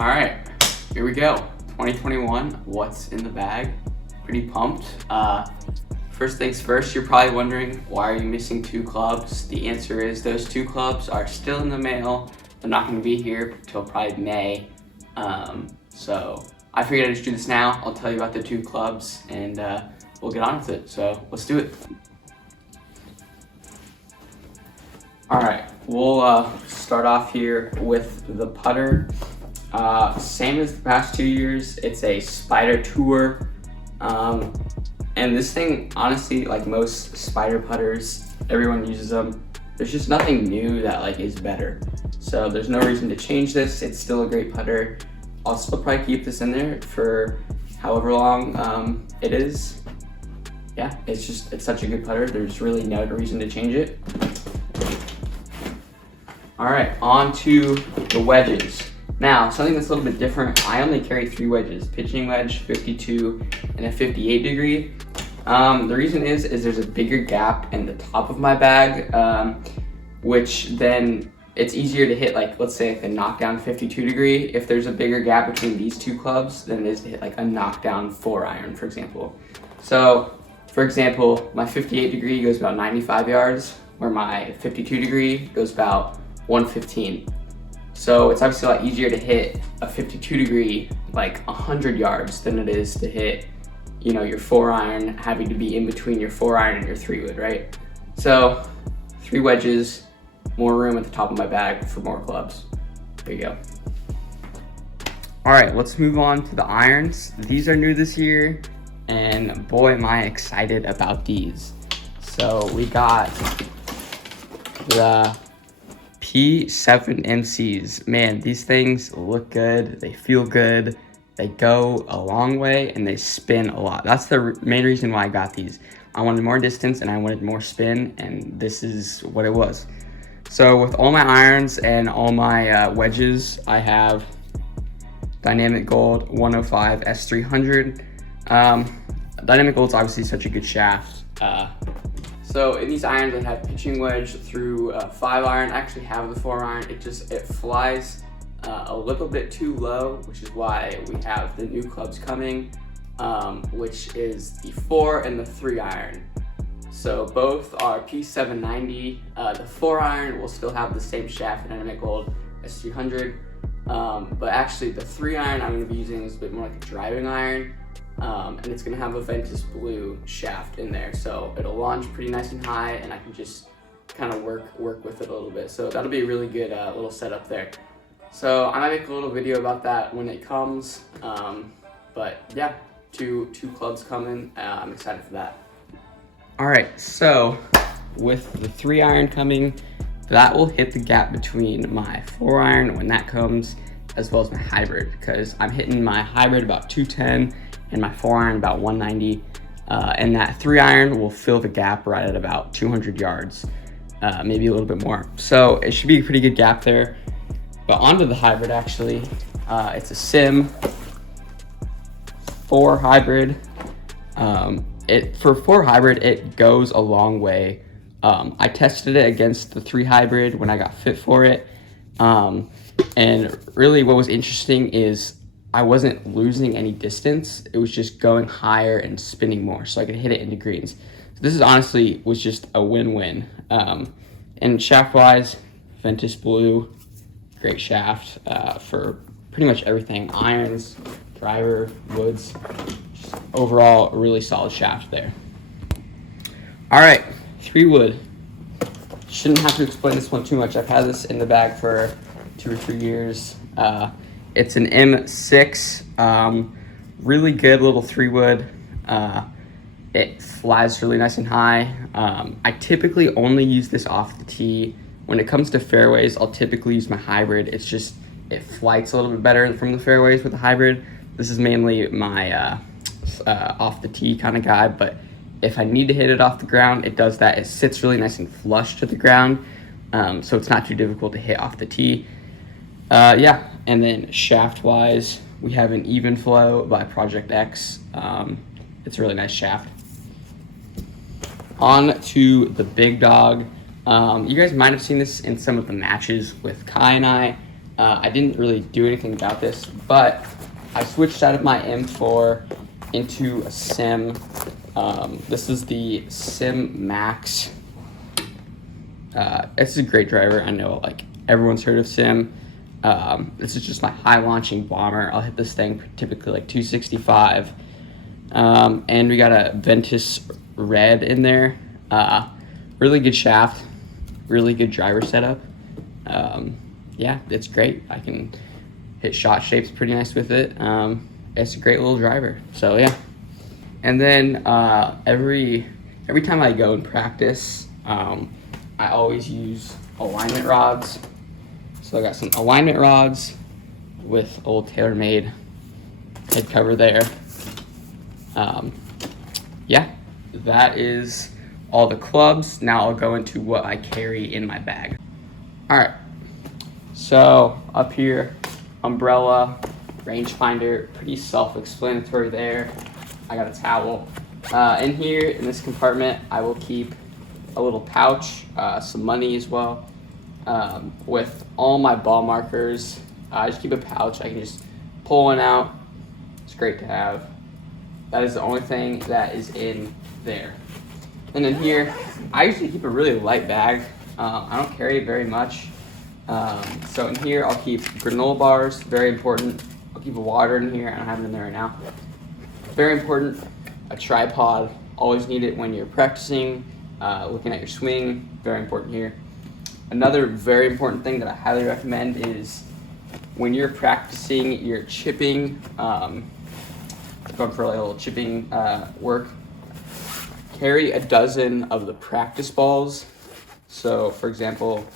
All right, here we go. 2021, what's in the bag? Pretty pumped. First things first, you're probably wondering, why are you missing 2 clubs? The answer is those 2 clubs are still in the mail. They're not gonna be here until probably May. So I figured I'd just do this now. I'll tell you about the 2 clubs and we'll get on with it. So let's do it. All right, we'll start off here with the putter. Same as the past 2 years, it's a Spider Tour. And this thing, honestly, like most Spider putters, everyone uses them. There's just nothing new that is better. So there's no reason to change this. It's still a great putter. I'll still probably keep this in there for however long it is. Yeah, it's such a good putter. There's really no reason to change it. All right, on to the wedges. Now, something that's a little bit different, I only carry 3 wedges, pitching wedge, 52, and a 58 degree. The reason is there's a bigger gap in the top of my bag, which then it's easier to hit, let's say a knockdown 52 degree. If there's a bigger gap between these 2 clubs than it is to hit a knockdown 4 iron, for example. So, for example, my 58 degree goes about 95 yards, where my 52 degree goes about 115. So it's obviously a lot easier to hit a 52 degree 100 yards than it is to hit, your 4 iron, having to be in between your 4 iron and your 3 wood, right? So 3 wedges, more room at the top of my bag for more clubs. There you go. All right, let's move on to the irons. These are new this year, and boy, am I excited about these. So we got the P7MCs. Man, these things look good, they feel good, they go a long way, and they spin a lot. That's the main reason why I got these. I wanted more distance and I wanted more spin, and this is what it was. So with all my irons and all my wedges, I have Dynamic Gold 105 S300. Dynamic Gold's obviously such a good shaft. So in these irons, I have pitching wedge through 5 iron. I actually have the 4 iron. It flies a little bit too low, which is why we have the new clubs coming, which is the 4 and the 3 iron. So both are P790. The 4 iron will still have the same shaft, Dynamic Gold S300, but actually the 3 iron I'm going to be using is a bit more like a driving iron. And it's going to have a Ventus Blue shaft in there, so it'll launch pretty nice and high, and I can just kind of work with it a little bit. So that'll be a really good little setup there. So I might make a little video about that when it comes, but yeah, two clubs coming. I'm excited for that. All right, so with the 3 iron coming, that will hit the gap between my 4 iron when that comes, as well as my hybrid, because I'm hitting my hybrid about 210 and my 4 iron about 190, and that 3 iron will fill the gap right at about 200 yards, maybe a little bit more. So it should be a pretty good gap there. But onto the hybrid, actually. It's a Sim 4 hybrid. For 4 hybrid, it goes a long way. I tested it against the 3 hybrid when I got fit for it. And really what was interesting is I wasn't losing any distance. It was just going higher and spinning more, so I could hit it into greens. So this is honestly was just a win-win. And shaft-wise, Ventus Blue, great shaft for pretty much everything. Irons, driver, woods, just overall a really solid shaft there. All right, 3 wood. Shouldn't have to explain this one too much. I've had this in the bag for 2 or 3 years. It's an M6, really good little 3 wood. It flies really nice and high. I typically only use this off the tee. When it comes to fairways, I'll typically use my hybrid. It's just, it flights a little bit better from the fairways with the hybrid. This is mainly my off the tee kind of guy, but if I need to hit it off the ground, it does that. It sits really nice and flush to the ground, so it's not too difficult to hit off the tee. Yeah, and then shaft-wise, we have an Even Flow by Project X. It's a really nice shaft. On to the big dog. You guys might have seen this in some of the matches with Kai and I. I didn't really do anything about this, but I switched out of my M4 into a Sim. This is the Sim Max. It's a great driver. I know like everyone's heard of Sim. This is just my high launching bomber. I'll hit this thing typically like 265. And we got a Ventus Red in there. Really good shaft, really good driver setup. Yeah, it's great. I can hit shot shapes pretty nice with it. It's a great little driver. So yeah. And then every time I go and practice, I always use alignment rods. So I got some alignment rods with old TaylorMade head cover there. Yeah, that is all the clubs. Now I'll go into what I carry in my bag. All right, so up here, umbrella, rangefinder, pretty self-explanatory there. I got a towel. In here, in this compartment, I will keep a little pouch, some money as well, with all my ball markers. I just keep a pouch. I can just pull one out. It's great to have. That is the only thing that is in there. And then here, I usually keep a really light bag. I don't carry very much. So in here, I'll keep granola bars, very important. I'll keep a water in here. I don't have it in there right now. Very important. A tripod, always need it when you're practicing, looking at your swing, very important here. Another very important thing that I highly recommend is when you're practicing your chipping, going for like a little chipping work, carry a dozen of the practice balls. So for example,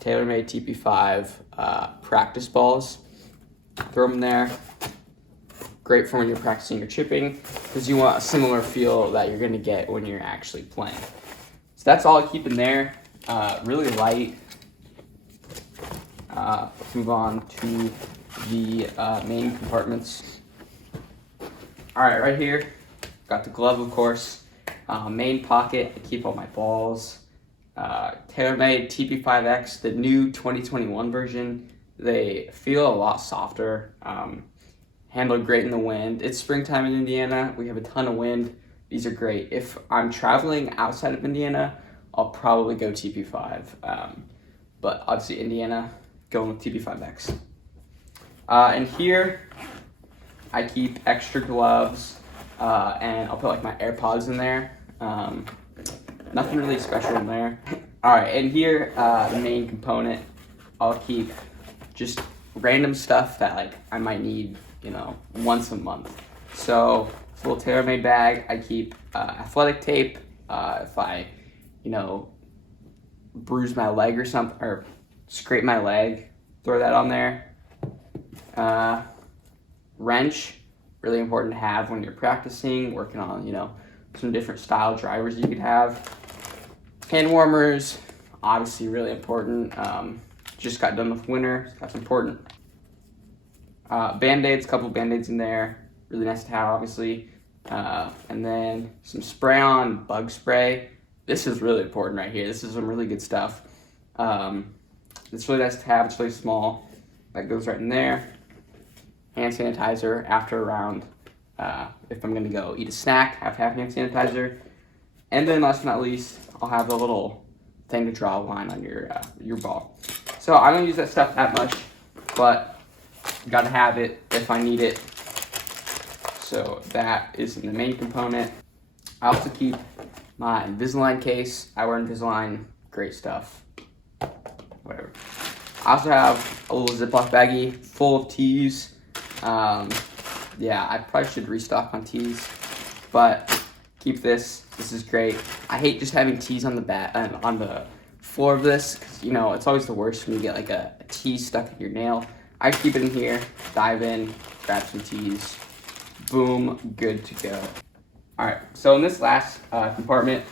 TaylorMade TP5 practice balls, throw them there. Great for when you're practicing your chipping because you want a similar feel that you're going to get when you're actually playing. So that's all I keep in there. Really light. Let's move on to the main compartments. All right here, got the glove, of course. Main pocket, I keep all my balls. TaylorMade TP5X, the new 2021 version. They feel a lot softer. Handle great in the wind. It's springtime in Indiana. We have a ton of wind. These are great. If I'm traveling outside of Indiana, I'll probably go TP5. But obviously Indiana, going with TP5X. And here, I keep extra gloves, and I'll put like my AirPods in there. Nothing really special in there. All right, and here, the main component, I'll keep just random stuff that like I might need, once a month. So it's a little TaylorMade bag. I keep athletic tape. If I, bruise my leg or something, or scrape my leg, throw that on there. Wrench, really important to have when you're practicing, working on, some different style drivers you could have. Hand warmers, obviously really important. Just got done with winter, so that's important. Band-aids, couple Band-aids in there, really nice to have, obviously. And then some spray-on bug spray. This is really important right here. This is some really good stuff. It's really nice to have. It's really small. That goes right in there. Hand sanitizer after a round. If I'm gonna go eat a snack, I have to have hand sanitizer. And then last but not least, I'll have a little thing to draw a line on your ball. So I don't use that stuff that much, but gotta have it if I need it. So that is in the main component. I also keep my Invisalign case. I wear Invisalign, great stuff. Whatever. I also have a little Ziploc baggie full of tees. Yeah, I probably should restock on tees, but keep this. This is great. I hate just having tees on the floor of this, because it's always the worst when you get like a tee stuck in your nail. I keep it in here, dive in, grab some tees, boom, good to go. All right, so in this last compartment,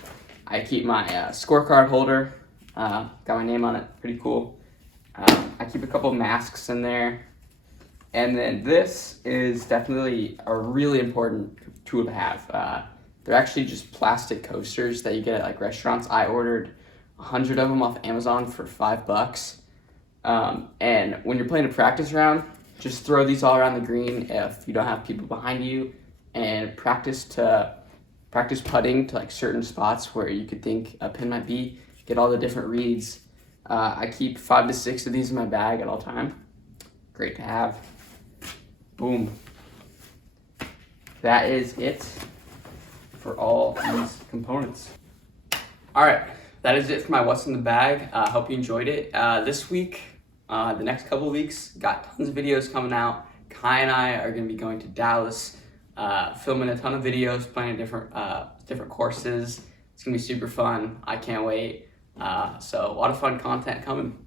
I keep my scorecard holder. Got my name on it, pretty cool. I keep a couple masks in there. And then this is definitely a really important tool to have. They're actually just plastic coasters that you get at like restaurants. I ordered 100 of them off Amazon for $5. And when you're playing a practice round, just throw these all around the green if you don't have people behind you, and practice putting to like certain spots where you could think a pin might be. Get all the different reads. I keep 5 to 6 of these in my bag at all time. Great to have. Boom. That is it for all these components. All right, that is it for my what's in the bag. Hope you enjoyed it. This week, the next couple of weeks, got tons of videos coming out. Kai and I are gonna be going to Dallas, filming a ton of videos, playing different courses. It's gonna be super fun. I can't wait. So a lot of fun content coming.